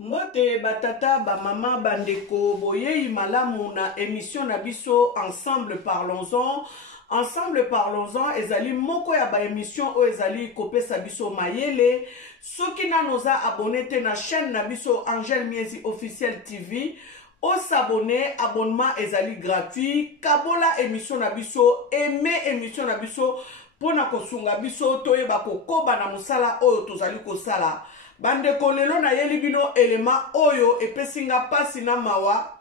Mbote batata ba mama bandeko boye malamu na émission na biso ensemble parlons-en. Ensemble parlons-en ezali moko ya ba émission o ezali kopesa biso mayele. Soki na noza abonné te na chaîne na biso Angel Miezi officiel TV. O s'abonner, abonnement ezali gratuit. Kabola émission na biso, aimé émission na biso pona kosunga biso toyeba kokoba na musala oyo tozali kosala. Bandeko lelo na yeli bino elema oyo epesinga pasi na mawa.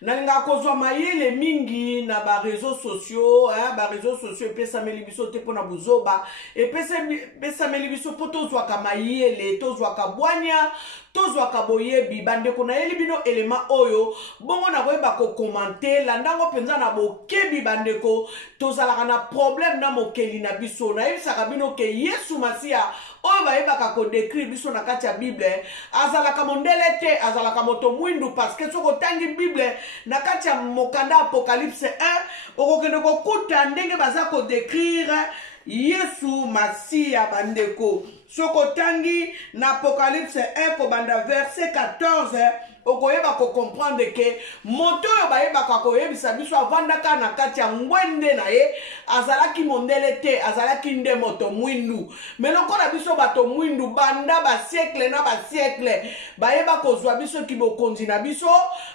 Nalinga kozwa mayele mingi na ba réseaux sociaux, ba réseaux sociaux epesa meli biso te pona buzoba, epesa meli biso po tozwa ka mayele, tozwa ka bwanya, tozwa ka boyebi. Bandeko na yeli bino elema oyo bongo na koyeba ko commenter landango penza na bokebi bandeko tozalaka na problème na mokeli na biso na yebisaka bino ke Yesu Masia oyo bayebaka ko décrire biso na kati ya Bible azalaka mondele te, azalaka moto mwindu, parce que soko tangi Bible na kati ya mokanda Apocalypse 1 okokende kokuta ndenge baza ko décrire Yesu Masia bandeko. Soko tangi na Apocalypse 1 kobanda verset 14 okoyeba ko comprendre ke moto yo bayebaka koyebisa biso avandaka na kati ya ngwende na ye azalaki mondele te, azalaki nde moto mwindu. Mais lokola biso bato mwindu banda ba siècle na ba siècle bayeba kozwa biso kibokonzi na biso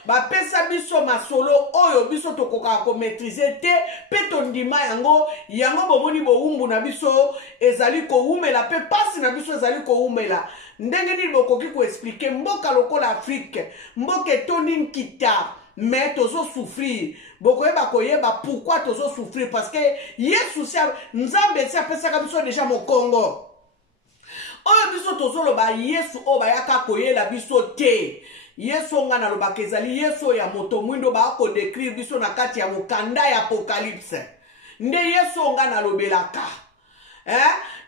bapesa biso masolo oyo biso tokoka ko maîtriser te pe tondima yango bomoni bowumbu na biso ezali koumela pe pasi na biso ezali koumela. Ndenge nini bokoki ko expliquer mboka lokola Afrique mboka etoni nkita mais tozo souffrir bokoyeba koyeba pourquoi tozo souffrir parce que Yesu sia nzambe sia pesaka biso déjà mokongo oyo biso tozo loba Yesu o bayaka koyela biso te. Yesu nga na lobaka ezali Yesu ya moto mwindo ba ko décrire biso na kati ya mokanda ya Apocalypse nde Yesu nga na lobelaka.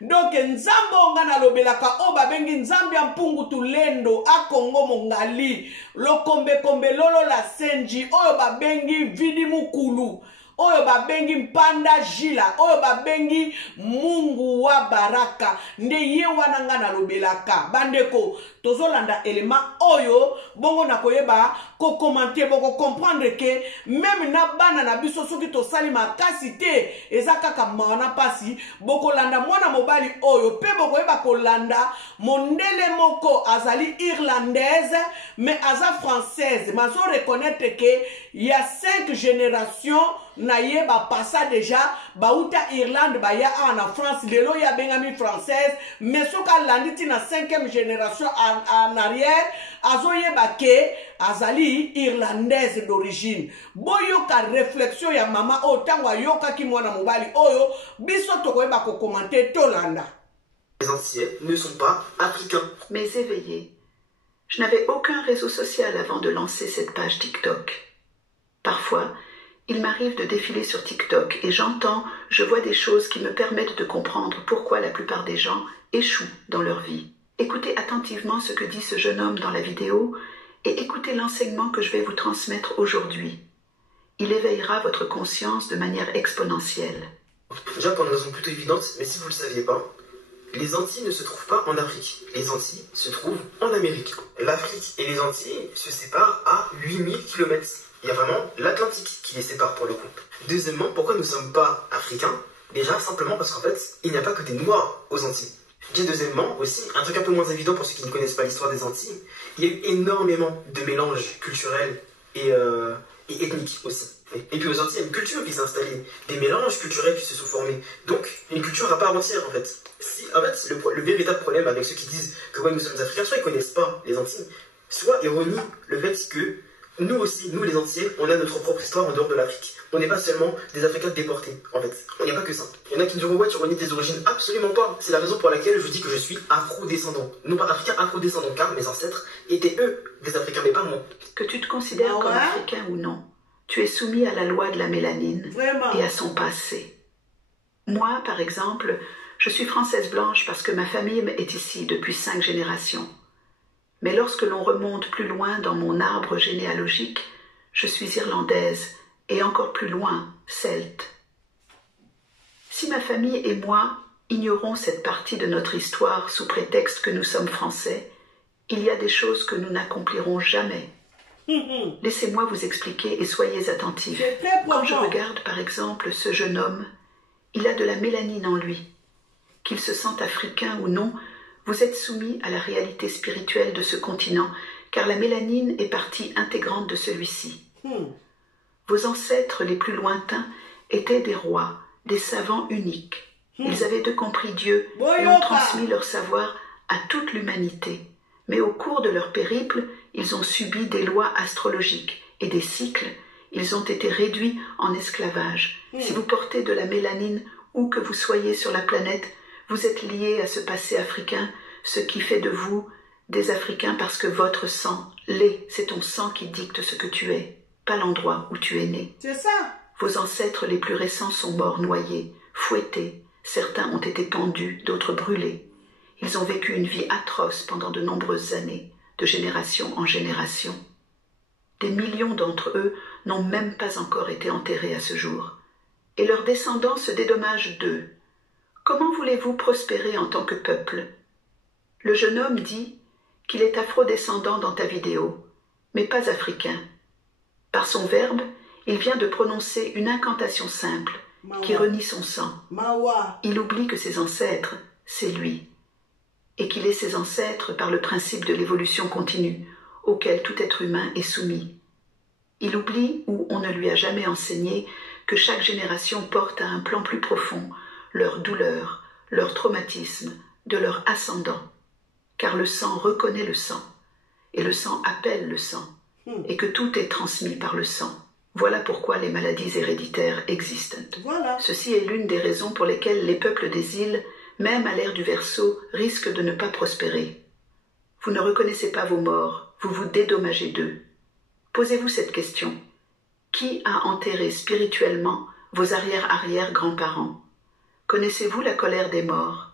Donc nzambo nga na lobelaka o babengi nzambi ya mpungu tulendo akongo mongali lokombe kombe lolo la senji oyo babengi vidi mukulu oyo babengi mpanda jila oyo babengi mungu wa baraka nde ye wana nga na lobelaka. Bandeko tozolanda elema oyo bongo na koyeba ko commenter boko comprendre ke même na bana na biso soki tosali makasi te eza kaka mawana pasi boko landa mwana mobali oyo pe boko yeba kolanda mondele moko azali irlandaise mais aza française mazo reconnaître ke ya 5 générations na ye ba passa déjà bauta Irlande ba ya en France lelo ya bengami française mais soka landi na 5e génération en arrière azoye ke azali irlandaise d'origine. Boyoka réflexion ya mama o tango yoka ki mwana mobali oyo biso tokoyeba ko commenter tolanda. Les Antillais ne sont pas africains. Mais éveillé, je n'avais aucun réseau social avant de lancer cette page TikTok. Parfois, il m'arrive de défiler sur TikTok et je vois des choses qui me permettent de comprendre pourquoi la plupart des gens échouent dans leur vie. Écoutez attentivement ce que dit ce jeune homme dans la vidéo et écoutez l'enseignement que je vais vous transmettre aujourd'hui. Il éveillera votre conscience de manière exponentielle. Déjà pour une raison plutôt évidente, mais si vous ne le saviez pas, les Antilles ne se trouvent pas en Afrique. Les Antilles se trouvent en Amérique. L'Afrique et les Antilles se séparent à 8000 km. Il y a vraiment l'Atlantique qui les sépare pour le coup. Deuxièmement, pourquoi nous ne sommes pas africains? Déjà, simplement parce qu'en fait, il n'y a pas que des Noirs aux Antilles. Et deuxièmement, aussi, un truc un peu moins évident pour ceux qui ne connaissent pas l'histoire des Antilles, il y a eu énormément de mélanges culturels et ethniques aussi. Et puis aux Antilles, il y a une culture qui s'est installée, des mélanges culturels qui se sont formés. Donc, une culture à part entière en fait. En fait, le véritable problème avec ceux qui disent que ouais, nous sommes africains, soit ils ne connaissent pas les Antilles, soit ils renient le fait que nous aussi, nous les Antillais, on a notre propre histoire en dehors de l'Afrique. On n'est pas seulement des Africains déportés, en fait. Il n'y a pas que ça. Il y en a qui me diront, ouais, tu renies tes origines. Absolument pas. C'est la raison pour laquelle je dis que je suis afro-descendant. Non pas africain, afro-descendant, car mes ancêtres étaient eux des Africains, mais pas moi. Que tu te considères comme africain ou non, tu es soumis à la loi de la mélanine et à son passé. Moi, par exemple, je suis française blanche parce que ma famille est ici depuis 5 générations. Mais lorsque l'on remonte plus loin dans mon arbre généalogique, je suis irlandaise et encore plus loin, celte. Si ma famille et moi ignorons cette partie de notre histoire sous prétexte que nous sommes français, Il y a des choses que nous n'accomplirons jamais. Laissez-moi vous expliquer et soyez attentifs. Quand je regarde par exemple ce jeune homme, il a de la mélanine en lui. Qu'il se sente africain ou non, vous êtes soumis à la réalité spirituelle de ce continent, car la mélanine est partie intégrante de celui-ci. Vos ancêtres les plus lointains étaient des rois, des savants uniques. Ils avaient de compris Dieu et ont transmis leur savoir à toute l'humanité. Mais au cours de leur périple, ils ont subi des lois astrologiques et des cycles. Ils ont été réduits en esclavage. Si vous portez de la mélanine, où que vous soyez sur la planète, vous êtes liés à ce passé africain, ce qui fait de vous des Africains parce que votre sang l'est. C'est ton sang qui dicte ce que tu es, pas l'endroit où tu es né. C'est ça. Vos ancêtres les plus récents sont morts noyés, fouettés. Certains ont été pendus, d'autres brûlés. Ils ont vécu une vie atroce pendant de nombreuses années, de génération en génération. Des millions d'entre eux n'ont même pas encore été enterrés à ce jour. Et leurs descendants se dédommagent d'eux. Comment voulez-vous prospérer en tant que peuple? Le jeune homme dit qu'il est afro-descendant dans ta vidéo, mais pas africain. Par son verbe, il vient de prononcer une incantation simple qui renie son sang. Il oublie que ses ancêtres, c'est lui, et qu'il est ses ancêtres par le principe de l'évolution continue, auquel tout être humain est soumis. Il oublie, ou on ne lui a jamais enseigné, que chaque génération porte à un plan plus profond leur douleur, leur traumatisme, de leur ascendant. Car le sang reconnaît le sang, et le sang appelle le sang, et que tout est transmis par le sang. Voilà pourquoi les maladies héréditaires existent. Voilà. Ceci est l'une des raisons pour lesquelles les peuples des îles, même à l'ère du Verseau, risquent de ne pas prospérer. Vous ne reconnaissez pas vos morts, vous vous dédommagez d'eux. Posez-vous cette question. Qui a enterré spirituellement vos arrière-arrière-grands-parents? Connaissez-vous la colère des morts?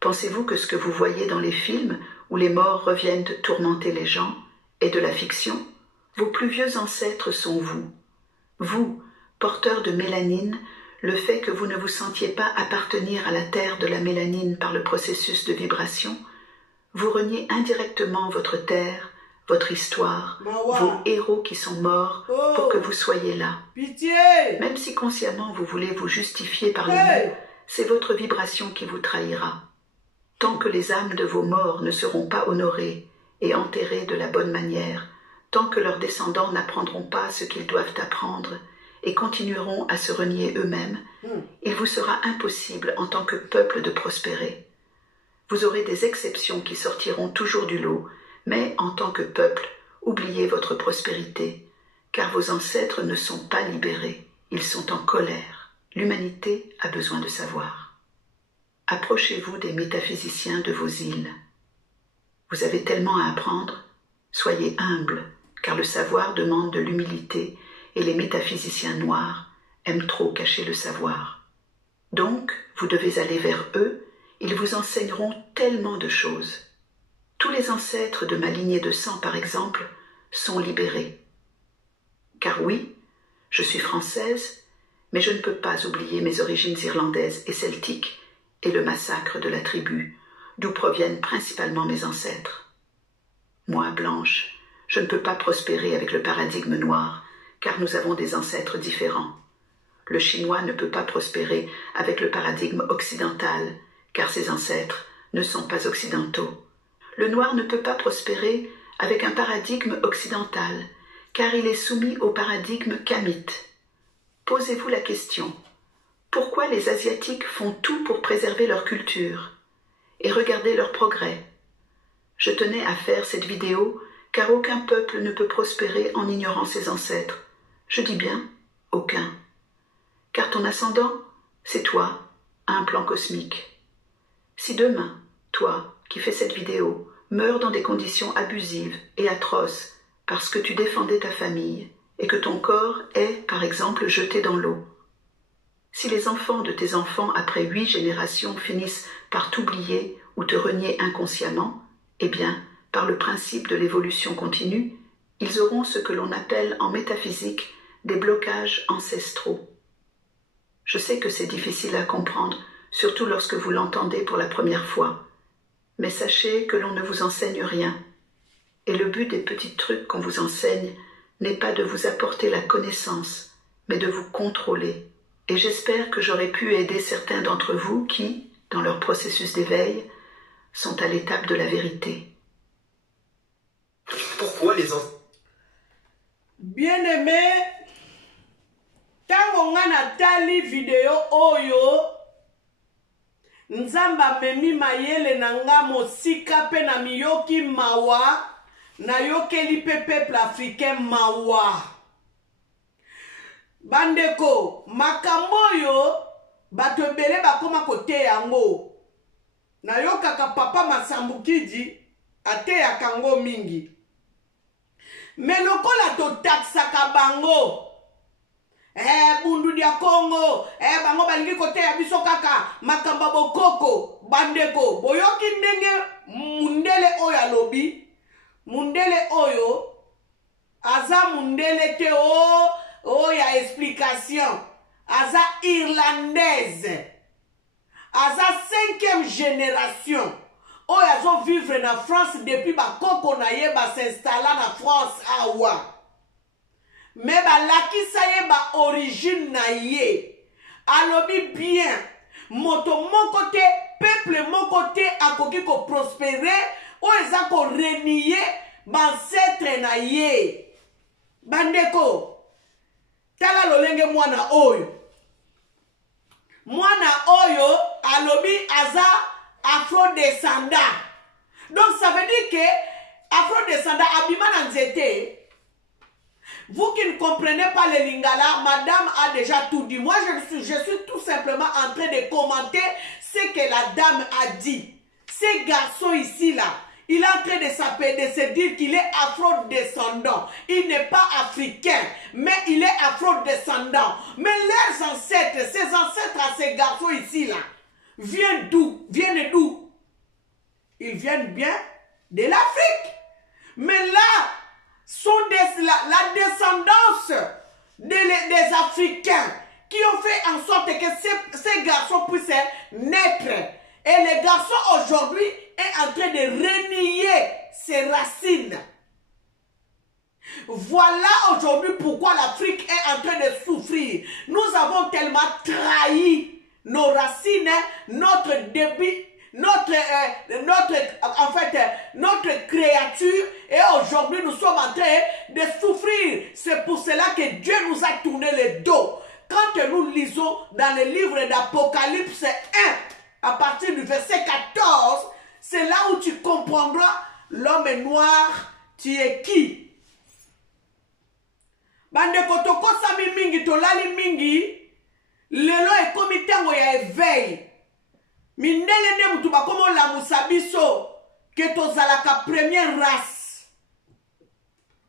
Pensez-vous que ce que vous voyez dans les films où les morts reviennent tourmenter les gens est de la fiction? Vos plus vieux ancêtres sont vous. Vous, porteurs de mélanine, le fait que vous ne vous sentiez pas appartenir à la terre de la mélanine par le processus de vibration, vous reniez indirectement votre terre, votre histoire, vos héros qui sont morts pour que vous soyez là. Pitié! Même si consciemment vous voulez vous justifier par les mots, c'est votre vibration qui vous trahira. Tant que les âmes de vos morts ne seront pas honorées et enterrées de la bonne manière, tant que leurs descendants n'apprendront pas ce qu'ils doivent apprendre et continueront à se renier eux-mêmes, il vous sera impossible en tant que peuple de prospérer. Vous aurez des exceptions qui sortiront toujours du lot, mais en tant que peuple, oubliez votre prospérité, car vos ancêtres ne sont pas libérés, ils sont en colère. L'humanité a besoin de savoir. Approchez-vous des métaphysiciens de vos îles. Vous avez tellement à apprendre, soyez humbles, car le savoir demande de l'humilité et les métaphysiciens noirs aiment trop cacher le savoir. Donc, vous devez aller vers eux, ils vous enseigneront tellement de choses. Tous les ancêtres de ma lignée de sang, par exemple, sont libérés. Car oui, je suis française, mais je ne peux pas oublier mes origines irlandaises et celtiques et le massacre de la tribu, d'où proviennent principalement mes ancêtres. Moi, Blanche, je ne peux pas prospérer avec le paradigme noir, car nous avons des ancêtres différents. Le chinois ne peut pas prospérer avec le paradigme occidental, car ses ancêtres ne sont pas occidentaux. Le noir ne peut pas prospérer avec un paradigme occidental, car il est soumis au paradigme kamite. Posez-vous la question, pourquoi les Asiatiques font tout pour préserver leur culture et regarder leur progrès? Je tenais à faire cette vidéo car aucun peuple ne peut prospérer en ignorant ses ancêtres. Je dis bien aucun. Car ton ascendant, c'est toi, à un plan cosmique. Si demain, toi, qui fais cette vidéo, meurs dans des conditions abusives et atroces parce que tu défendais ta famille et que ton corps est, par exemple, jeté dans l'eau. Si les enfants de tes enfants, après 8 générations, finissent par t'oublier ou te renier inconsciemment, eh bien, par le principe de l'évolution continue, ils auront ce que l'on appelle en métaphysique des blocages ancestraux. Je sais que c'est difficile à comprendre, surtout lorsque vous l'entendez pour la première fois, mais sachez que l'on ne vous enseigne rien. Et le but des petits trucs qu'on vous enseigne n'est pas de vous apporter la connaissance, mais de vous contrôler. Et j'espère que j'aurai pu aider certains d'entre vous qui, dans leur processus d'éveil, sont à l'étape de la vérité. Pourquoi les enfants? Bien-aimé, tango nga natali video oyo, nzamba memi mayele na nga mosika pe na miyoki mawa, na yokeli pe peuple africain mawa. Bandeko, makambo yo, bato ebele bakoma kote yango. Na yokaka papa Masambukidi, ate ya kango mingi. Mais lokola to taxaka bango, bundu dia Congo, bango balingi kote ya biso kaka, makamba bokoko, bandeko, boyoki ndenge mundele oyo alobi, mundele oyo, aza mundele te o ya explication, aza irlandaise, aza 5e génération, oyo azo vivre na France depuis bakoko na ye s'installa na France awa. Mais balakisa ye ba origine na ye. Alobi bien, moto moko te, peuple moko te akoki ko prospérer, oyo eza ko renier bancetre na ye. Bandeko, tala lolenge mwana oyo. Mwana oyo alobi aza afro-descendant. Donc ça veut dire que afro-descendant abimana nzete. Vous qui ne comprenez pas le lingala, madame a déjà tout dit. Moi je suis tout simplement en train de commenter ce que la dame a dit. Ces garçons ici là, il est en train de se dire qu'il est afro-descendant. Il n'est pas africain, mais il est afro-descendant. Mais leurs ancêtres, ces ancêtres à ces garçons ici là, viennent d'où? Viennent d'où? Ils viennent bien de l'Afrique. Mais là, sont la descendance des Africains qui ont fait en sorte que ces garçons puissent naître. Et les garçons aujourd'hui est en train de renier ses racines. Voilà aujourd'hui pourquoi l'Afrique est en train de souffrir. Nous avons tellement trahi nos racines, notre débit, notre créature, et aujourd'hui nous sommes en train de souffrir. C'est pour cela que Dieu nous a tourné le dos. Quand nous lisons dans le livre d'Apocalypse 1, à partir du verset 14, c'est là où tu comprendras l'homme noir, tu es qui? Bande kotoko sami mingi tolali mingi. Lelo ekomi tango ya éveil. Mindele nde mutu bakomo la musabiso ke tozalaka première race.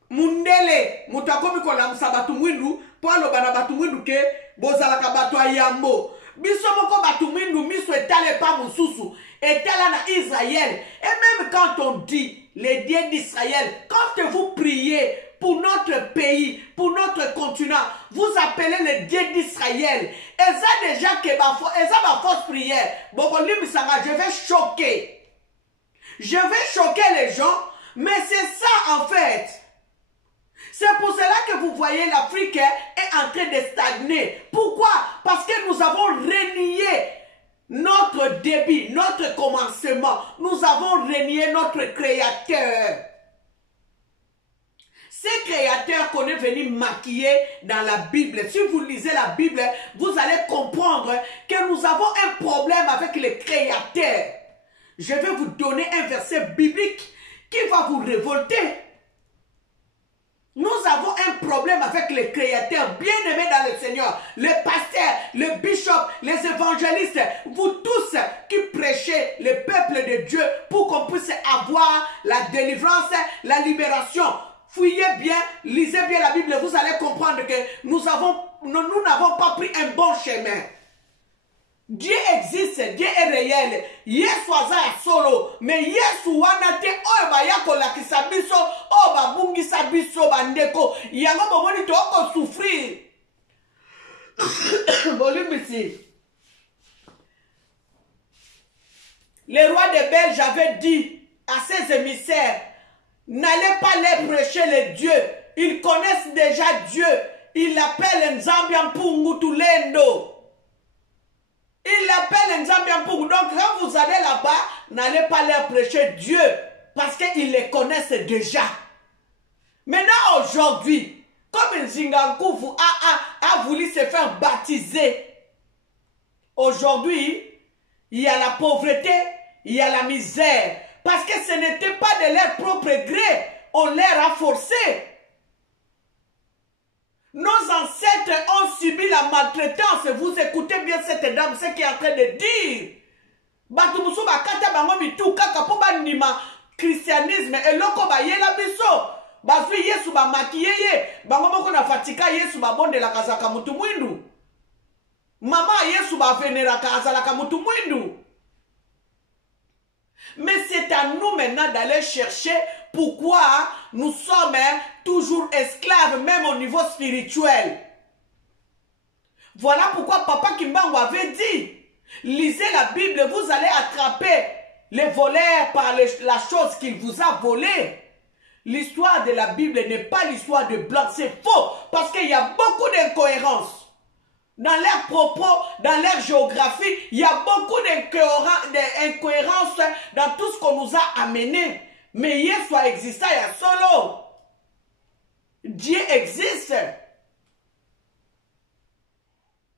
Mundele mutu akomi ko la musabatu mwindu po aloba na batu mwindu ke bozalaka batu ayambo. Biso moko batu mwindu miso etale pa mususu etala na Israël. Et même quand on dit les dieux d'Israël, quand vous priez pour notre pays, pour notre continent, vous appelez les dieux d'Israël. Et ça déjà que ma fausse prière. Je vais choquer. Je vais choquer les gens, mais c'est ça en fait. C'est pour cela que vous voyez l'Afrique est en train de stagner. Pourquoi? Parce que nous avons renié notre début, notre commencement. Nous avons renié notre créateur. Ces créateurs qu'on est venu maquiller dans la Bible. Si vous lisez la Bible, vous allez comprendre que nous avons un problème avec les créateurs. Je vais vous donner un verset biblique qui va vous révolter. Nous avons un problème avec les créateurs bien-aimés dans le Seigneur. Les pasteurs, les bishops, les évangélistes, vous tous qui prêchez le peuple de Dieu pour qu'on puisse avoir la délivrance, la libération. Fouillez bien, lisez bien la Bible, vous allez comprendre que nous n'avons pas pris un bon chemin. Dieu existe, Dieu est réel. Yesu aza solo, mais Yesu wana te oyo ba yako lakisa biso, o ba bungisa biso bandeko. Yango bomoni to ko souffrir. Bolumisi. Le roi des Belges avait dit à ses émissaires, N'allez pas les prêcher les dieux. Ils connaissent déjà Dieu. Ils l'appellent Nzambian Pungu Tulendo. Ils l'appellent Nzambian Pungu. Donc quand vous allez là-bas, n'allez pas leur prêcher Dieu. Parce qu'ils les connaissent déjà. Maintenant aujourd'hui, comme Nzingankou a voulu se faire baptiser, aujourd'hui, il y a la pauvreté, il y a la misère. Parce que ce n'était pas de leur propre gré. On leur a forcé. Nos ancêtres ont subi la maltraitance. Vous écoutez bien cette dame, ce qu'elle est en train de dire. Batumusu bakata bango bitu kaka po bandima christianisme eloko ba yela biso. Bazwi Yesu ba makiye bango moko na fatika Yesu ba bonde la kazaka mutu mwindu. Mama Yesu ba venera kazalaka mutu mwindu. Mais c'est à nous maintenant d'aller chercher pourquoi nous sommes toujours esclaves, même au niveau spirituel. Voilà pourquoi Papa Kimbangu avait dit, lisez la Bible, vous allez attraper les voleurs par la chose qu'il vous a volée. L'histoire de la Bible n'est pas l'histoire de blanc, c'est faux, parce qu'il y a beaucoup d'incohérences. Dans leurs propos, dans leur géographie, il y a beaucoup d'incohérences dans tout ce qu'on nous a amené. Mais Yesu existe, il y a solo. Dieu existe.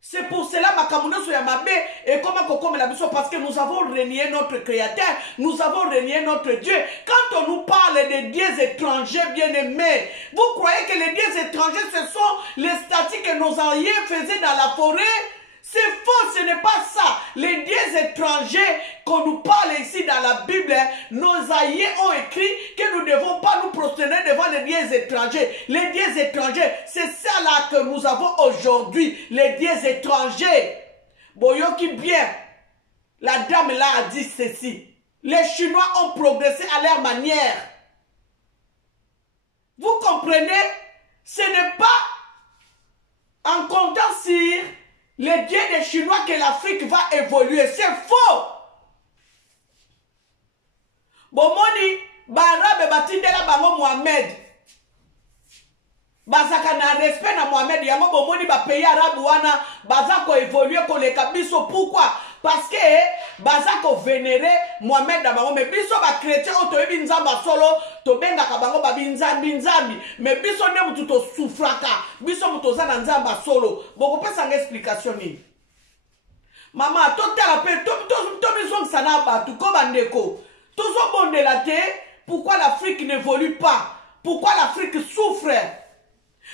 C'est pour cela Makamuno Soyamabe et comment la mission, parce que nous avons renié notre Créateur, nous avons renié notre Dieu. Quand on nous parle des dieux étrangers bien-aimés, vous croyez que les dieux étrangers ce sont les statues que nos aïeux faisaient dans la forêt? C'est faux, ce n'est pas ça. Les dieux étrangers qu'on nous parle ici dans la Bible, nos aïeux ont écrit que nous ne devons pas nous prosterner devant les dieux étrangers. Les dieux étrangers, c'est ça là que nous avons aujourd'hui, les dieux étrangers. Boyoki bien, la dame là a dit ceci. Les Chinois ont progressé à leur manière. Vous comprenez? Ce n'est pas en comptant sur les dieux des Chinois que l'Afrique va évoluer. C'est faux. Bomoni, Barabe batindela bango Mohamed. Bazaka na respect na Mohamed. Yango bomoni ba pays arabe wana bazako évoluer ko le kabiso. Pourquoi? Parce que bazako vénérer Mohamed na bango. Mais biso ba chrétien otoyebi nzamba solo to benga ka bango ba binzambi nzambi. Mais biso ne mutu to souffraka. Biso mutu za na nzamba solo. Boko pesa nga explication ni. Mama to tala pe to biso sana ba tu ko bandeko. Tozo bonde la terre. Pourquoi l'Afrique n'évolue pas? Pourquoi l'Afrique souffre?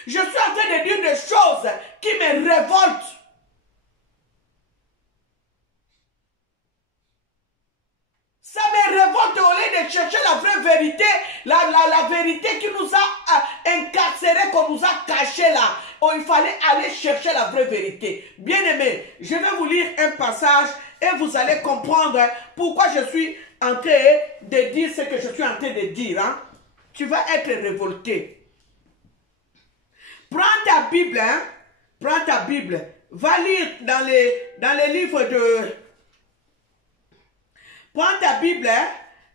Je suis en train de dire des choses qui me révoltent. Ça me révolte au lieu de chercher la vraie vérité, la vérité qui nous a incarcérés, qu'on nous a cachés là. Oh, il fallait aller chercher la vraie vérité. Bien aimé, je vais vous lire un passage et vous allez comprendre pourquoi je suis en train de dire ce que je suis en train de dire. Hein? Tu vas être révolté. Prends ta Bible, hein? Prends ta Bible. Va lire dans les livres de... Prends ta Bible, hein?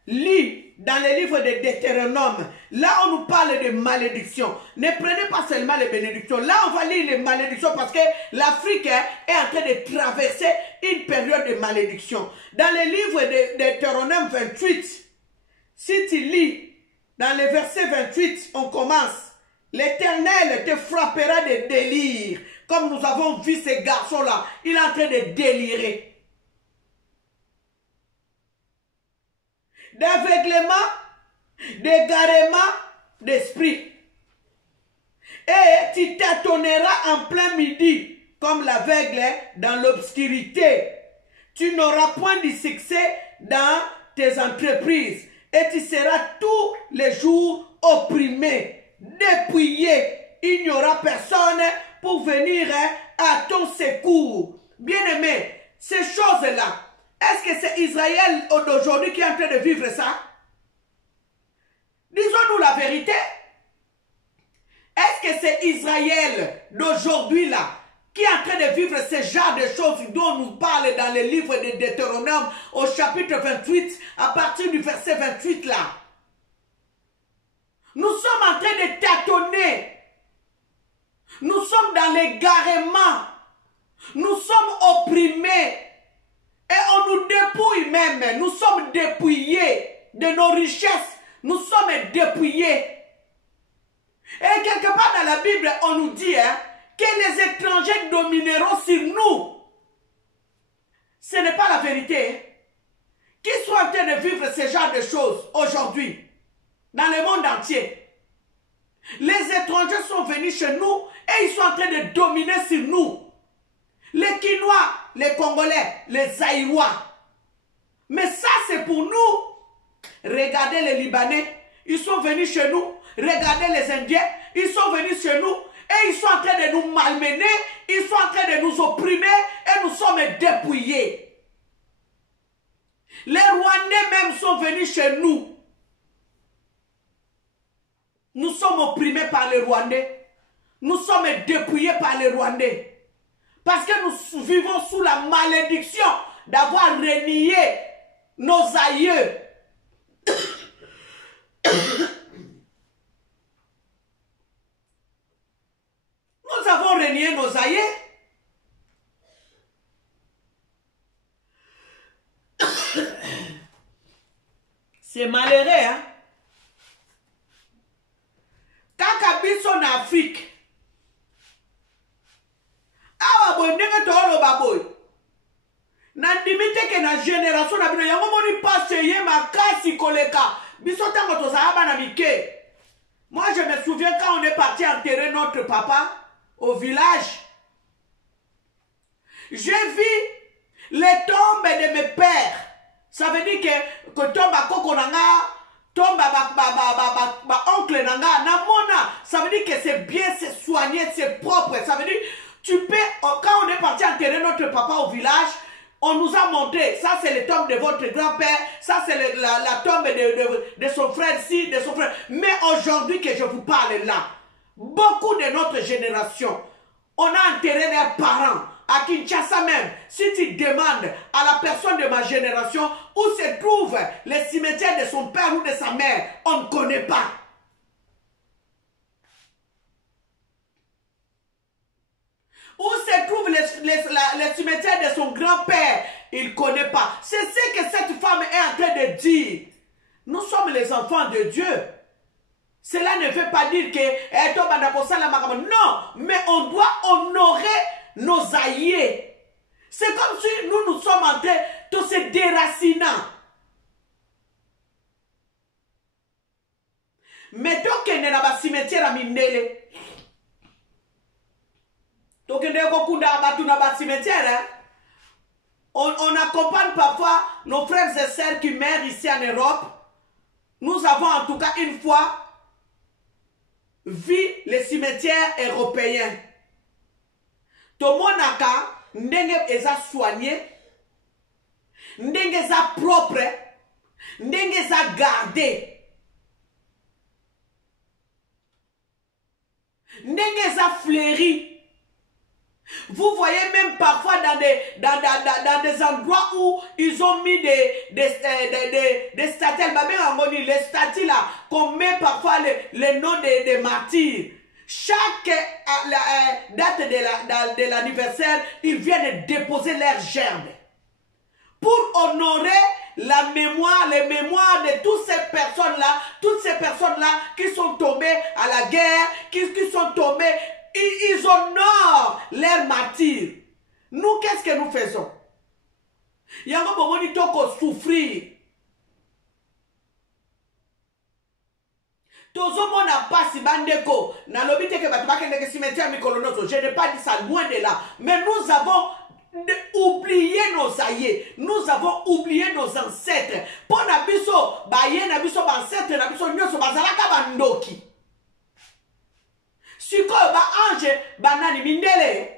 Lis dans les livres de Deutéronome. Là, on nous parle de malédiction. Ne prenez pas seulement les bénédictions. Là, on va lire les malédictions parce que l'Afrique est en train de traverser une période de malédiction. Dans les livres de Deutéronome 28, si tu lis dans le verset 28, on commence. L'Éternel te frappera de délire. Comme nous avons vu ces garçons-là, il est en train de délirer. D'aveuglement, d'égarement d'esprit. Et tu tâtonneras en plein midi, comme l'aveugle dans l'obscurité. Tu n'auras point de succès dans tes entreprises. Et tu seras tous les jours opprimé. Dépouillé, il n'y aura personne pour venir à ton secours. Bien-aimé, ces choses-là, est-ce que c'est Israël d'aujourd'hui qui est en train de vivre ça? Disons-nous la vérité. Est-ce que c'est Israël d'aujourd'hui là qui est en train de vivre ce genre de choses dont on nous parle dans le livre de Deutéronome au chapitre 28 à partir du verset 28 là? Nous sommes en train de tâtonner. Nous sommes dans l'égarement. Nous sommes opprimés. Et on nous dépouille même. Nous sommes dépouillés de nos richesses. Nous sommes dépouillés. Et quelque part dans la Bible, on nous dit que les étrangers domineront sur nous. Ce n'est pas la vérité. Qui sont en train de vivre ce genre de choses aujourd'hui, dans le monde entier? Les étrangers sont venus chez nous et ils sont en train de dominer sur nous. Les Quinois, les Congolais, les Zaïrois. Mais ça, c'est pour nous. Regardez les Libanais, ils sont venus chez nous. Regardez les Indiens, ils sont venus chez nous. Et ils sont en train de nous malmener, ils sont en train de nous opprimer et nous sommes dépouillés. Les Rwandais même sont venus chez nous. Nous sommes opprimés par les Rwandais. Nous sommes dépouillés par les Rwandais. Parce que nous vivons sous la malédiction d'avoir renié nos aïeux. Nous avons renié nos aïeux. C'est malheureux, hein? Kaka biso en Afrique. Awa boy ndenge tolo baboy. Na limite ke na génération na bino yango moni passe ye makasi koleka. Biso tango tozaba na mike. Moi je me souviens quand on est parti enterrer notre papa au village. J'ai vu les tombes de mes pères. Ça veut dire que tombe à koko nanga, tombe à oncle nanga, namona. Ça veut dire que c'est bien, c'est soigné, c'est propre. Ça veut dire, tu peux, quand on est parti enterrer notre papa au village, on nous a montré, ça c'est le tombe de votre grand-père, ça c'est la tombe de son frère-ci, de son frère. Mais aujourd'hui que je vous parle là, beaucoup de notre génération, on a enterré leurs parents. À Kinshasa même, si tu demandes à la personne de ma génération où se trouve le cimetière de son père ou de sa mère, on ne connaît pas. Où se trouve le cimetière de son grand-père, il ne connaît pas. C'est ce que cette femme est en train de dire. Nous sommes les enfants de Dieu. Cela ne veut pas dire que... Non, mais on doit honorer nos aïeux. C'est comme si nous sommes en train de se déraciner. Mettons que nous avons un cimetière à Mindele. On accompagne parfois nos frères et sœurs qui meurent ici en Europe. Nous avons en tout cas une fois vu les cimetières européens. Tomonaka, ndenge eza soigné, ndenge eza propre, ndenge eza gardé, ndenge eza fleuri. Vous voyez même parfois dans des endroits où ils ont mis des statues, les statues là, qu'on met parfois les noms des martyrs. Chaque date de l'anniversaire, ils viennent déposer leurs gerbes pour honorer la mémoire, les mémoires de toutes ces personnes-là qui sont tombées à la guerre, qui sont tombées, ils honorent leurs martyrs. Nous, qu'est-ce que nous faisons? Yango bomoni toko souffrir. Tozomo na pasi bandeko na lobite ke batubake ndeke cimetière mikolonoso. Je n'ai pas dit ça, loin de là. Mais nous avons oublié nos aïeux. Nous avons oublié nos ancêtres. Pour nabiso, baye nabiso ancêtre nabiso nyoso bazalaka bandoki. Siko ba ange banani mindele.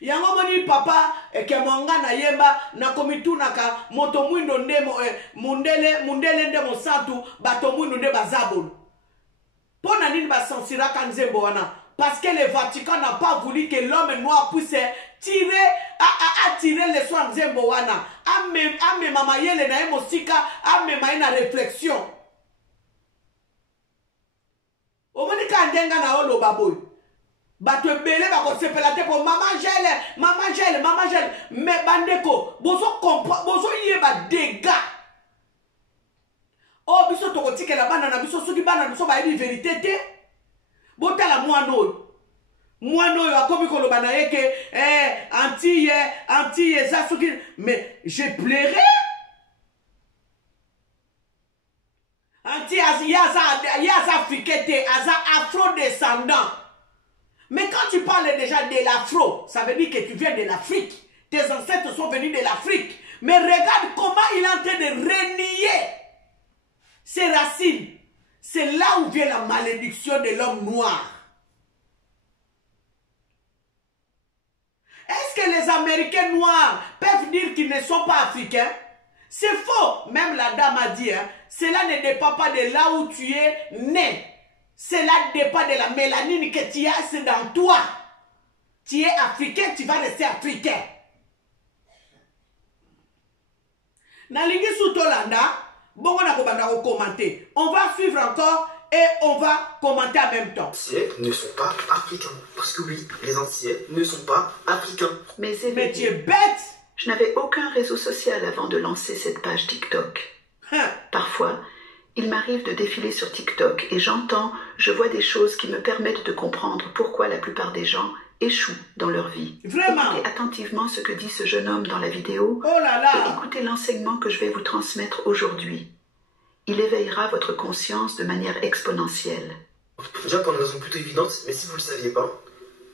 Yango moni papa ekemwanga na yemba na komitunaka moto mwindo ndemo mundele ndemo santu bato mwindo nde bazabolo. Pona nini basansiraka nzembo wana? Parce que le Vatican n'a pas voulu que l'homme noir puisse tirer les soins nzembo wana. Ame mama yele na emosika ame maina réflexion. denga na olo baboy. Bato belé ba ko sepela te pour maman gel. Mais bandeko, bozo yeba dégâts. Oh biso to ko tikela bana na biso soki bana biso ba yebi vérité te. Botala Moi akomi koloba na ye ke anti za soki mais j'ai pleuré. Anti yaza africain, aza afro-descendant. Mais quand tu parles déjà de l'afro, ça veut dire que tu viens de l'Afrique. Tes ancêtres sont venus de l'Afrique. Mais regarde comment il est en train de renier ses racines. C'est là où vient la malédiction de l'homme noir. Est-ce que les Américains noirs peuvent dire qu'ils ne sont pas africains? C'est faux. Même la dame a dit, hein, cela ne dépend pas de là où tu es né. Cela dépend de la mélanine que tu as, c'est dans toi. Tu es africain, tu vas rester africain. Nalingi Soutolanda, bon on a commenté. On va suivre encore et on va commenter en même temps. Les Antillais ne sont pas africains. Parce que oui, les Antillais ne sont pas africains. Mais tu es bête. Je n'avais aucun réseau social avant de lancer cette page TikTok. Parfois, il m'arrive de défiler sur TikTok et je vois des choses qui me permettent de comprendre pourquoi la plupart des gens échouent dans leur vie. Vraiment. Écoutez attentivement ce que dit ce jeune homme dans la vidéo et écoutez l'enseignement que je vais vous transmettre aujourd'hui. Il éveillera votre conscience de manière exponentielle. Déjà pour une raison plutôt évidente, mais si vous ne le saviez pas,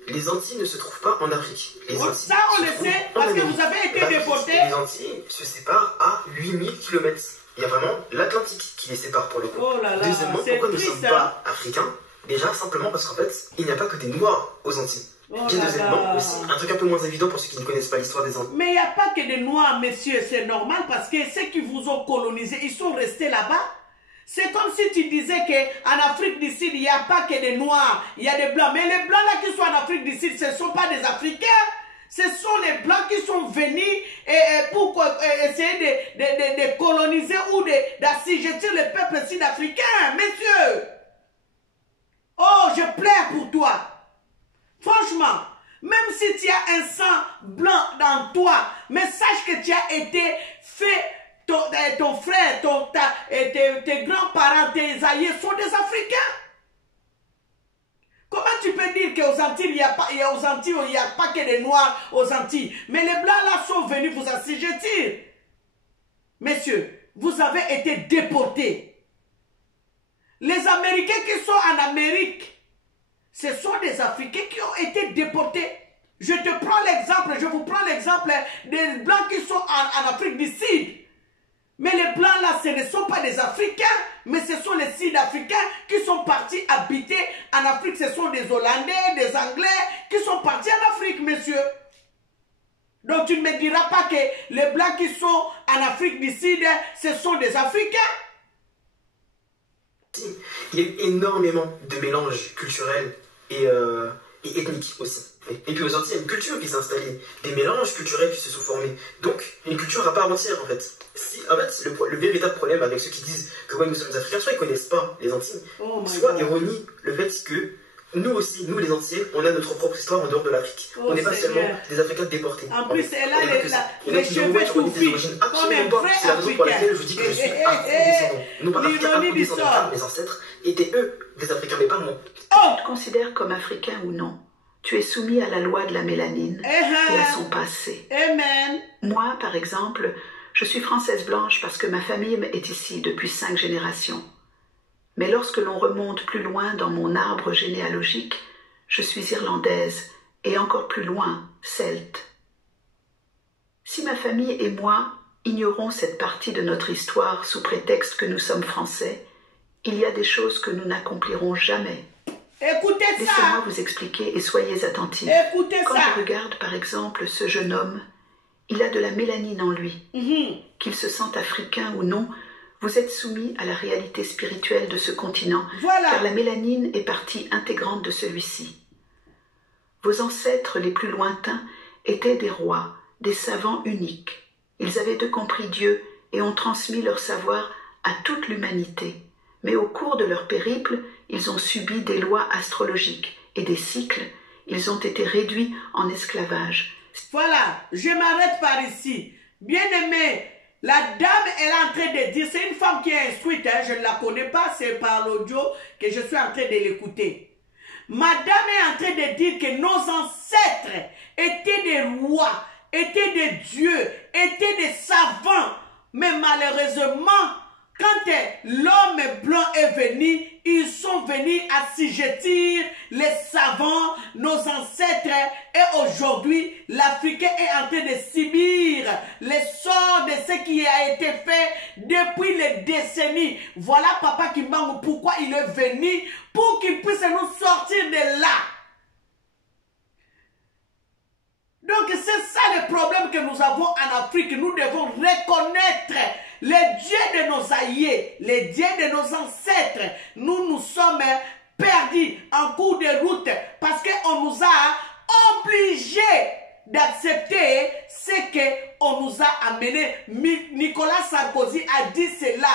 les Antilles ne se trouvent pas en Afrique. Les Antilles ça on le sait parce que vous avez été déportés. Les Antilles se séparent à 8000 km. Il y a vraiment l'Atlantique qui les sépare pour le coup. Deuxièmement, pourquoi nous ne sommes pas africains? Déjà simplement parce qu'en fait, il n'y a pas que des Noirs aux Antilles. Deuxièmement aussi, un truc un peu moins évident pour ceux qui ne connaissent pas l'histoire des Antilles. Mais il n'y a pas que des Noirs, messieurs, c'est normal parce que ceux qui vous ont colonisé, ils sont restés là-bas. C'est comme si tu disais qu'en Afrique du Sud, il n'y a pas que des Noirs, il y a des Blancs. Mais les Blancs là qui sont en Afrique du Sud, ce ne sont pas des Africains. Ce sont les Blancs qui sont venus pour essayer de coloniser ou d'assujettir le peuple sud-africain, messieurs. Oh, je pleure pour toi. Franchement, même si tu as un sang blanc dans toi, mais sache que tu as été fait, ton frère, tes grands-parents, tes aïeux sont des Africains. Comment tu peux dire qu'aux Antilles, il n'y a pas que des Noirs aux Antilles? Mais les Blancs là sont venus vous assujettir. Messieurs, vous avez été déportés. Les Américains qui sont en Amérique, ce sont des Africains qui ont été déportés. Je vous prends l'exemple des Blancs qui sont en Afrique du Sud. Mais les Blancs là, ce ne sont pas des Africains, mais ce sont les Sud-Africains qui sont partis habiter en Afrique. Ce sont des Hollandais, des Anglais qui sont partis en Afrique, messieurs. Donc tu ne me diras pas que les Blancs qui sont en Afrique du Sud, ce sont des Africains. Il y a eu énormément de mélanges culturels et ethniques aussi. Et puis aux Antilles, il y a une culture qui s'est installée, des mélanges culturels qui se sont formés. Donc, une culture à part entière, en fait. En fait, le véritable problème avec ceux qui disent que ouais, nous sommes africains, soit ils ne connaissent pas les Antilles, soit ils renient le fait que nous aussi, nous les Antillais, on a notre propre histoire en dehors de l'Afrique. On n'est pas seulement des Africains déportés. En plus, elle a les cheveux touffis, comme un vrai C'est la raison pour laquelle je vous dis que je suis afro-descendant. Non pas afro-descendant, car mes ancêtres étaient eux des Africains, mais pas moi. Tu te considères comme africain ou non, tu es soumis à la loi de la mélanine et à son passé. Amen. Moi, par exemple, je suis française blanche parce que ma famille est ici depuis 5 générations. Mais lorsque l'on remonte plus loin dans mon arbre généalogique, je suis irlandaise et encore plus loin, celte. Si ma famille et moi ignorons cette partie de notre histoire sous prétexte que nous sommes français, il y a des choses que nous n'accomplirons jamais. Écoutez ça. Laissez-moi vous expliquer et soyez attentifs. Écoutez Quand ça. je regarde par exemple ce jeune homme, il a de la mélanine en lui. Qu'il se sente africain ou non, vous êtes soumis à la réalité spirituelle de ce continent, car la mélanine est partie intégrante de celui-ci. Vos ancêtres les plus lointains étaient des rois, des savants uniques. Ils avaient de compris Dieu et ont transmis leur savoir à toute l'humanité. Mais au cours de leur périple, ils ont subi des lois astrologiques et des cycles, ils ont été réduits en esclavage. Voilà, je m'arrête par ici. Bien-aimé, la dame, elle est en train de dire, c'est une femme qui est instruite, hein, je ne la connais pas, c'est par l'audio que je suis en train de l'écouter. Madame est en train de dire que nos ancêtres étaient des rois, étaient des dieux, étaient des savants. Mais malheureusement, quand l'homme blanc est venu, ils sont venus assujettir les savants, nos ancêtres. Et aujourd'hui, l'Africain est en train de subir les sorts de ce qui a été fait depuis les décennies. Voilà Papa Kimbangu pourquoi il est venu, pour qu'il puisse nous sortir de là. Donc c'est ça le problème que nous avons en Afrique. Nous devons reconnaître les dieux de nos aïeux, les dieux de nos ancêtres. Nous sommes perdus en cours de route parce qu'on nous a obligés d'accepter ce qu'on nous a amené. Nicolas Sarkozy a dit cela.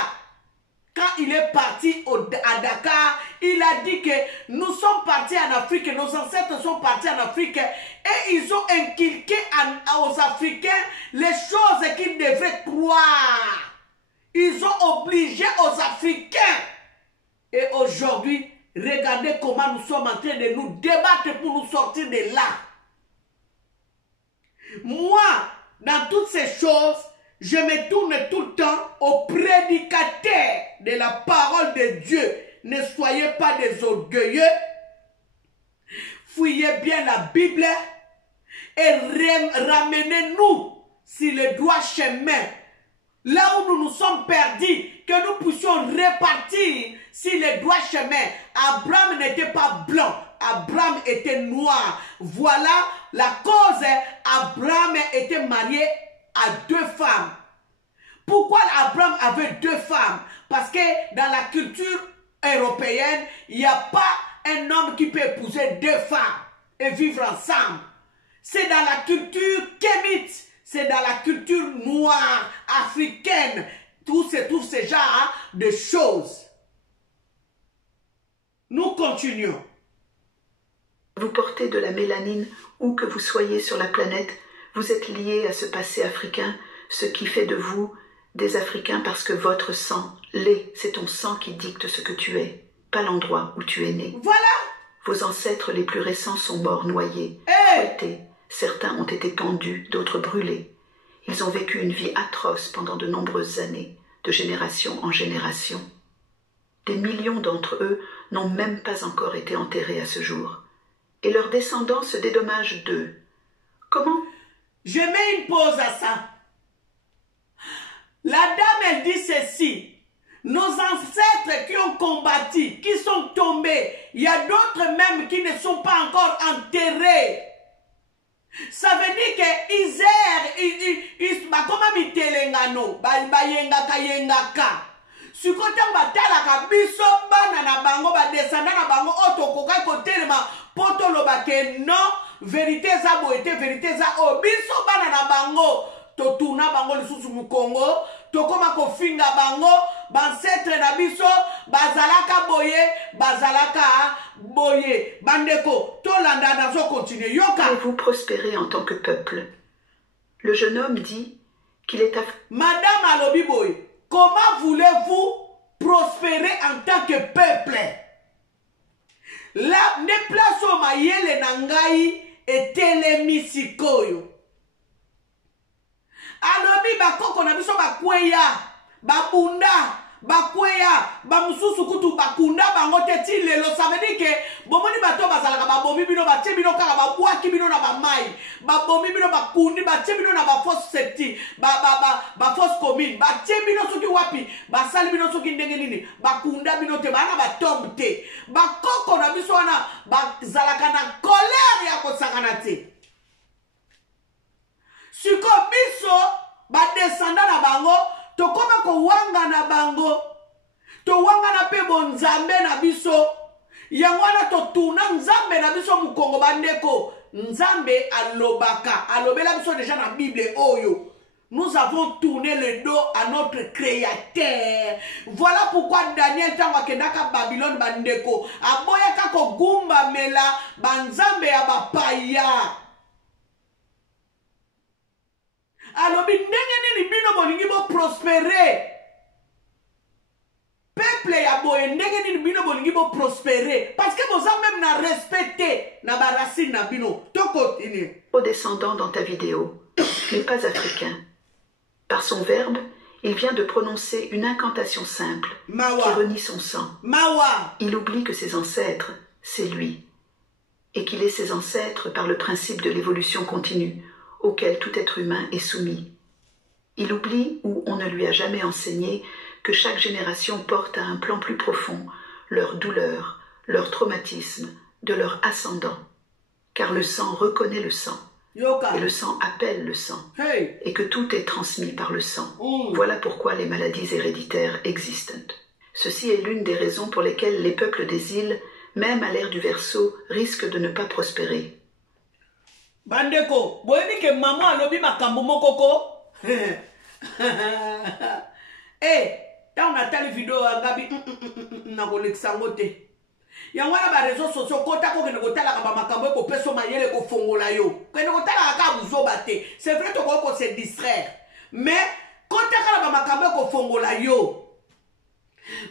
Quand il est parti à Dakar, il a dit que nous sommes partis en Afrique, nos ancêtres sont partis en Afrique et ils ont inculqué aux Africains les choses qu'ils devaient croire. Ils ont obligé aux Africains. Et aujourd'hui, regardez comment nous sommes en train de nous débattre pour nous sortir de là. Moi, dans toutes ces choses, je me tourne tout le temps aux prédicateurs de la parole de Dieu. Ne soyez pas des orgueilleux. Fouillez bien la Bible et ramenez-nous sur le droit chemin. Là où nous nous sommes perdus, que nous puissions repartir sur le droit chemin. Abraham n'était pas blanc, Abraham était noir. Voilà la cause. Abraham était marié à 2 femmes. Pourquoi Abraham avait 2 femmes? Parce que dans la culture européenne, il n'y a pas un homme qui peut épouser 2 femmes et vivre ensemble. C'est dans la culture kémite, c'est dans la culture noire, africaine, tout ce genre de choses. Nous continuons. Vous portez de la mélanine où que vous soyez sur la planète, vous êtes liés à ce passé africain, ce qui fait de vous des Africains parce que votre sang, c'est ton sang qui dicte ce que tu es, pas l'endroit où tu es né. Voilà. Vos ancêtres les plus récents sont morts noyés, fouettés. Certains ont été pendus, d'autres brûlés. Ils ont vécu une vie atroce pendant de nombreuses années, de génération en génération. Des millions d'entre eux n'ont même pas encore été enterrés à ce jour. Et leurs descendants se dédommagent d'eux. Comment? Je mets une pause à ça. La dame, elle dit ceci. Nos ancêtres qui ont combattu, qui sont tombés, il y a d'autres même qui ne sont pas encore enterrés. Ça veut dire que ils comment mitelengano, bayengaka yengaka. Sikotan batalaka biso bana na bango ba descendant na bango otokoka kotelema poto lobake non, vérité za boete, vérité za obiso bana na bango. Totuna bango lisusu mu Congo, tokoma kofinga bango, bancetre na biso, bazalaka boye, bandeko, tolanda nazo continuer. Yoka. Et vous prospérez en tant que peuple. Le jeune homme dit qu'il est Madame Alobi Boye, comment voulez-vous prospérer en tant que peuple? La ne place au mayele nangai et telemisikoyo. Alobi bakoko na biso bakweya, babunda, bakweya, bamususu kutu bakunda bangote ti lelo. Ça veut dire que bomoni bato bazalaka babomi bino batie bino kaka babwaki bino na bamai, babomi bino bakundi batie bino na bafosse septi, ba fosse commune, batie bino soki wapi, basali bino soki ndenge nini, bakunda bino te bana batombe te. Bakoko na biso wana bazalaka na colère ya kosakana te. Siko biso ba descendant na bango tokoma ko wanga na bango to wanga na pe bonzambe na biso yango na to tuna nzambe na biso mu Kongo bandeko nzambe alobaka alobela biso déjà na Bible oyo nous avons tourné le dos à notre créateur. Voilà pourquoi Daniel tangwa kendaka Babylone bandeko aboya kako gumba mela banzambe ya bapaya. Alobi ndenge nini bino bolingi bo prospérer. Peuple ya boye ndenge nini bino bolingi bo prospérer parce que boza même na respecter na baracine na bino. To continue. Au descendant dans ta vidéo, mais pas africain. Par son verbe, il vient de prononcer une incantation simple Mawa. qui renie son sang. Mawa. Il oublie que ses ancêtres, c'est lui, et qu'il est ses ancêtres par le principe de l'évolution continue, auquel tout être humain est soumis. Il oublie, ou on ne lui a jamais enseigné, que chaque génération porte à un plan plus profond leur douleur, leur traumatisme, de leur ascendant, car le sang reconnaît le sang. Yoka. Et le sang appelle le sang, Hey. et que tout est transmis par le sang. Voilà pourquoi les maladies héréditaires existent. Ceci est l'une des raisons pour lesquelles les peuples des îles, même à l'ère du Verseau, risquent de ne pas prospérer. Bandeko, boyebi ke maman alobi makambo mokoko. Eh, tant on a telle vidéo ngabi na kolekisa ngote. Yango na ba réseaux sociaux kota ko kene kotala ka makambo ko peso mayele ko fongola yo. Kene kotala ka buzoba te. C'est vrai to ko se distraire. Mais kota ka ba makambo ko fongola yo.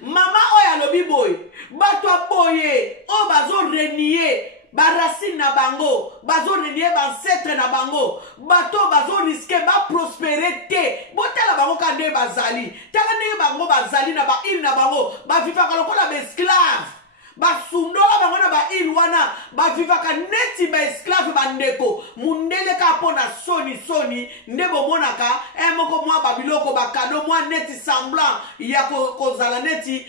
Mama oya lobi boy, bato aboye, o bazo renier. Baracine na bango, bazo renier bancetre na bango, bato bazo risquer ba prospérer te. Botela bango kande bazali. Tala ne bango bazali na ba île na bango, ba vivaka lokola ba esclave. Ba sundola bango na ba île wana, ba vivaka neti ba esclave bandeko. Mundele ka pona soni ndebo monaka moko mwa babiloko ba cadeau mwa neti semblant ya ko zala neti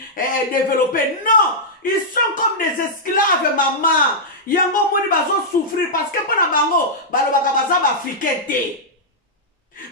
développer. Non, ils sont comme des esclaves maman. Yango moni bazo souffrir parce que pona bango balobaka baza ba africain te.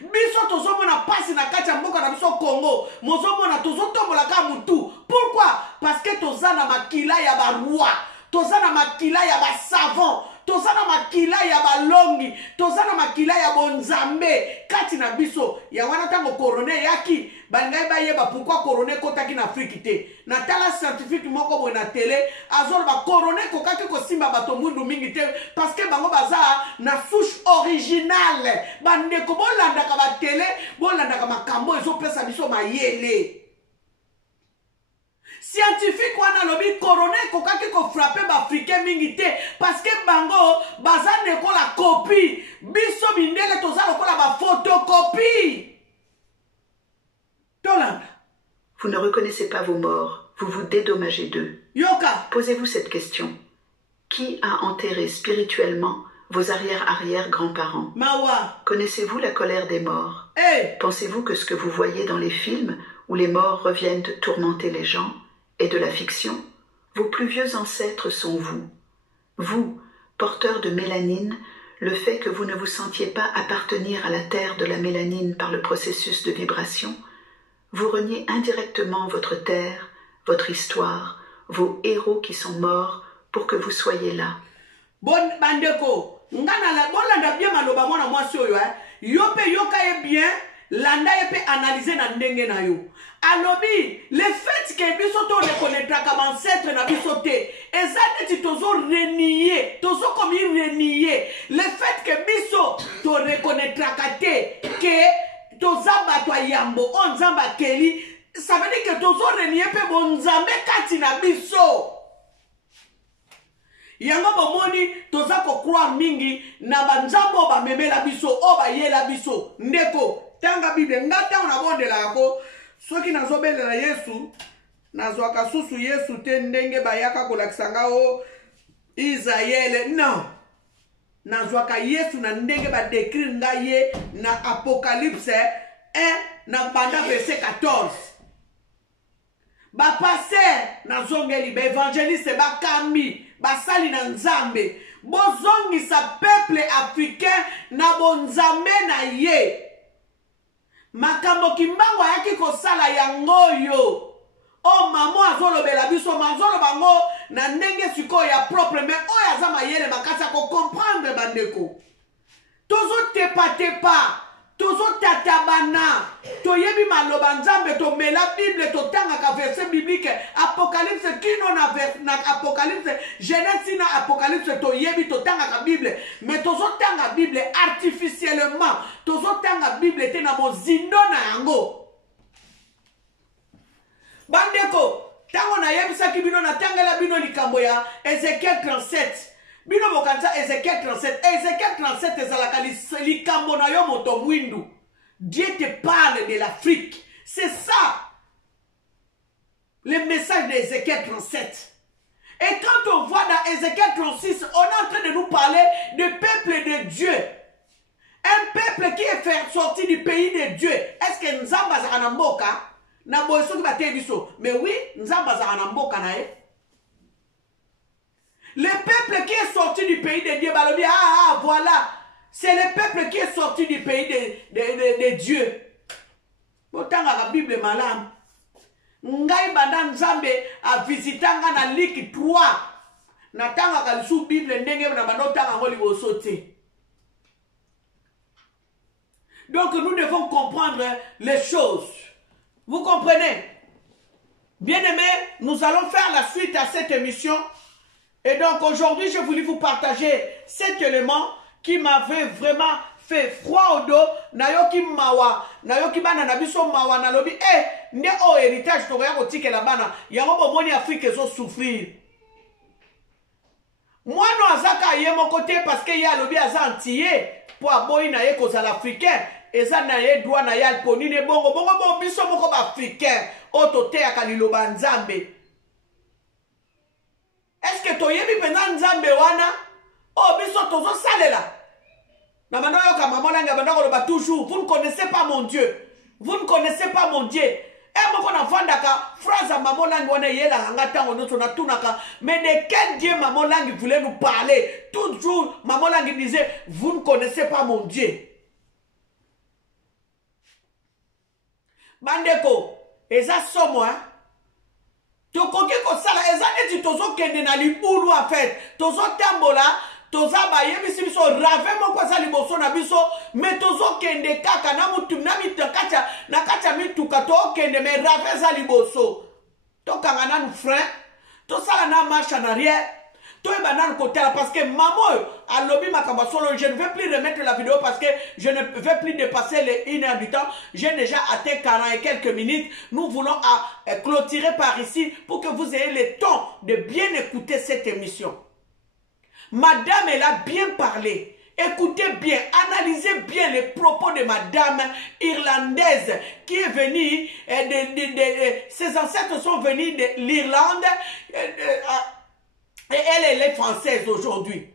Biso tozomona pasi na kati ya mboka na biso Congo, mozomona tozotombola ka mutu. Pourquoi? Parce que tozana makila ya ba roi, tozana makila ya ba savant, tozana makila ya ba longi, tozana makila ya bonzambe kati na biso. Ya wana tango corona yaki bangai ba yeba pourquoi corona kotaki na Afrique te. Na tala scientifique moko bo na télé azol ba corona kokaki ko simba bato mundu mingi te parce que bango baza na souche originale. Bande ko bolanda ka ba télé, bolanda ka makambo ezo pesa biso mayele. Scientifique wana lobi corona kokaki ko frapper ba africain mingi te parce que bango baza ne ko la copie. Biso bindele toza lokola ba photocopie. Tolanda. Vous ne reconnaissez pas vos morts, vous vous dédommagez d'eux. Yoka. Posez-vous cette question. Qui a enterré spirituellement vos arrière-arrière-grands-parents? Mawa. Connaissez-vous la colère des morts? Hey. Pensez-vous que ce que vous voyez dans les films où les morts reviennent tourmenter les gens est de la fiction? Vos plus vieux ancêtres sont vous. Vous, porteurs de mélanine, le fait que vous ne vous sentiez pas appartenir à la terre de la mélanine par le processus de vibration, vous reniez indirectement votre terre, votre histoire, vos héros qui sont morts pour que vous soyez là. Bon bandeko, ngana la bolanda bien maloba mwana mwasi oyo yope yoka e bien, landa e pe analyser na ndenge na yo. Alobi, le fait que biso to reconnaîtra comme ancêtre na biso te, ezane ti tozo renier, tozo komi renier. Le fait que biso to reconnaîtra kate que tozamba to yambo on zamba keli, ça veut dire que tozo renier pe bonzambe kati na biso. Yango bomoni toza ko croire mingi na banzambo ba memela biso o ba yela biso ndeko tanga bible ngata ona bondela yako soki nazobelela Yesu nazwaka susu Yesu te ndenge bayaka kolakisanga o Israël. Non, nazwaka Yesu na ndenge ba décrire nga ye na Apocalypse 1 na banda verset 14. Ba passer na zongeli ba évangéliste ba kambi basali na nzambe bozongisa peuple africain na bonzambe na ye. Makambo kimbango yaki kosala yangoyo. O mamo azolobela biso mazolo bango na ndenge siko ya propre mais oya za mayele makasa ko comprendre bandeko. Tozo tepa tozo tatabana toyebi maloba nzambe tomela Bible totangaka verset biblique Apocalypse kino na Apocalypse Genèse na Apocalypse toyebi totangaka Bible mais tozo tanga Bible artificiellement tozo tanga Bible te na mozindo na yango bandeko tango na yebisaki bino na tangela bino likambo ya Ézéchiel 37 bino bokanza Ézéchiel 37 Ézéchiel 37 ezalaka likambo na yo moto mwindu. Dieu te parle de l'Afrique, c'est ça le message d'Ézéchiel 37. Et quand on voit dans Ézéchiel 36 on est en train de nous parler de peuple de Dieu, un peuple qui est fait sortir du pays de Dieu. Est-ce que Nzamba azaka na mboka na boyeso ki bate biso? Mais oui, Nzamba azaka na mboka na ye. Le peuple qui est sorti du pays de Dieu, balobi, voilà, c'est le peuple qui est sorti du pays de Dieu. Botanga la Bible malam. Ngai banda Nzambe a visitanga na Luc 3. Natanga ka sous Bible ndenge na banotanga ngoli bosote. Donc nous devons comprendre les choses. Vous comprenez? Bien-aimés, nous allons faire la suite à cette émission. Et donc aujourd'hui, je voulais vous partager cet élément qui m'avait vraiment fait froid au dos. Nayoki mawa, nayoki bana nabiso mawa nalobi ne o héritage to ya kotike la bana. Yango bomoni Afrique ezo souffrir. Moi no azaka ye mon côté parce que ya lobi azantier pour aboyi na ye kozal africain. Eza na ye droit na ya poni ne bongo bongo biso moko ba africain otote ya kaliloba Nzambe. Est-ce que toyebi penza Nzambe wana o biso tozo salela na mano yoka mamonanga bandako loba toujours vous ne connaissez pas mon Dieu, vous ne connaissez pas mon Dieu. Et moko na vandaka phrase mamonanga wana yela hanga tango noto na tunaka, mais de quel Dieu mamonanga voulait nous parler? Toujours mamonanga disait vous ne connaissez pas mon Dieu. Bandeko eza somo hein. Tokoki kosala eza neti tozo kende na libulu en fait tozo tambola toza ba yebisi biso rave moko za liboso na biso mais tozo kende kaka na mutu na mitakacha na kacha mituka to kende mais rave za liboso tokanga na nu frein to sala na marche en arrière to e banane côté là parce que maman a lobby makamba solo. Je ne vais plus remettre la vidéo parce que je ne vais plus dépasser les 1 heure du temps. J'ai déjà atteint 40 et quelques minutes. Nous voulons clôturer par ici pour que vous ayez le temps de bien écouter cette émission. Madame, elle a bien parlé. Écoutez bien, analysez bien les propos de madame irlandaise qui est venue, ses ancêtres sont venus de l'Irlande. Et elle est française aujourd'hui.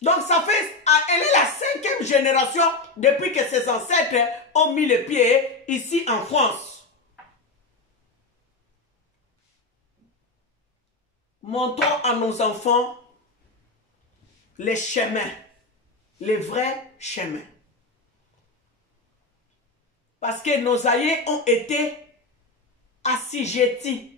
Donc ça fait, elle est la 5e génération depuis que ses ancêtres ont mis les pieds ici en France. Montrons à nos enfants les chemins, les vrais chemins. Parce que nos aïeux ont été assujettis.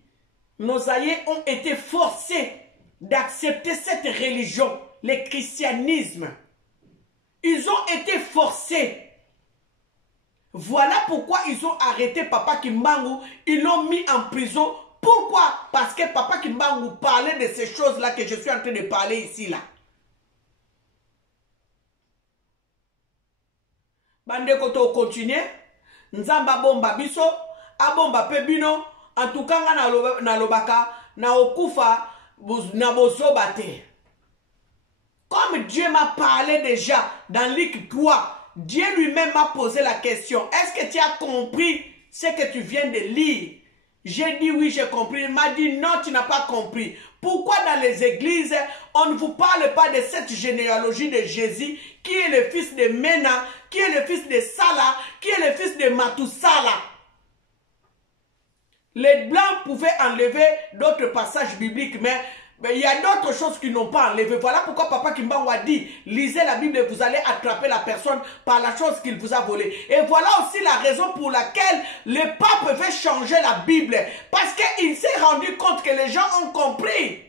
Nos aïeux ont été forcés d'accepter cette religion, le christianisme. Ils ont été forcés. Voilà pourquoi ils ont arrêté Papa Kimbangu. Ils l'ont mis en prison. Pourquoi? Parce que Papa Kimbangu parlait de ces choses-là que je suis en train de parler ici, là. Bande koto continue. Nzamba bomba biso. Abomba pebino. En tout cas, na lobaka, na okufa, na bozobate. Comme Dieu m'a parlé déjà dans Luc 3, Dieu lui-même m'a posé la question. Est-ce que tu as compris ce que tu viens de lire? J'ai dit oui, j'ai compris. Il m'a dit non, tu n'as pas compris. Pourquoi dans les églises, on ne vous parle pas de cette généalogie de Jésus, qui est le fils de Mena, qui est le fils de Sala, qui est le fils de Matusala? Les Blancs pouvaient enlever d'autres passages bibliques, mais il y a d'autres choses qu'ils n'ont pas enlevées. Voilà pourquoi Papa Kimbangu a dit, lisez la Bible et vous allez attraper la personne par la chose qu'il vous a volée. Et voilà aussi la raison pour laquelle le pape veut changer la Bible. Parce qu'il s'est rendu compte que les gens ont compris.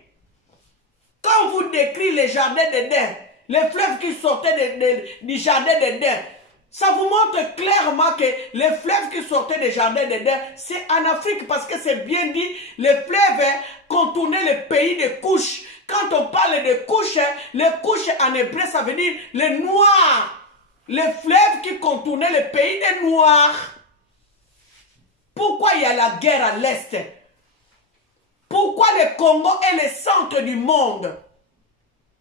Quand vous décrit les jardins d'Éden, les fleuves qui sortaient du jardin d'Éden, Ça vous montre clairement que les fleuves qui sortaient des jardins d'Éden, c'est en Afrique parce que c'est bien dit, les fleuves contournaient le pays de Couche. Quand on parle de Couche, les couches en hébreu, ça veut dire les noirs. Les fleuves qui contournaient le pays des noirs. Pourquoi il y a la guerre à l'Est? Pourquoi le Congo est le centre du monde?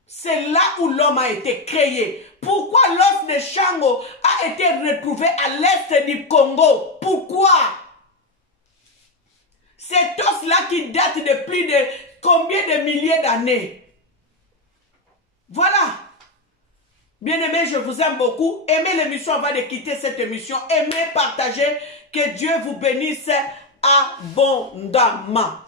C'est là où l'homme a été créé. Pourquoi l'os de Shango a été retrouvé à l'est du Congo? Pourquoi? Cet os-là qui date de plus de combien de milliers d'années? Voilà. Bien-aimés, je vous aime beaucoup. Aimez l'émission avant de quitter cette émission. Aimez, partagez. Que Dieu vous bénisse abondamment.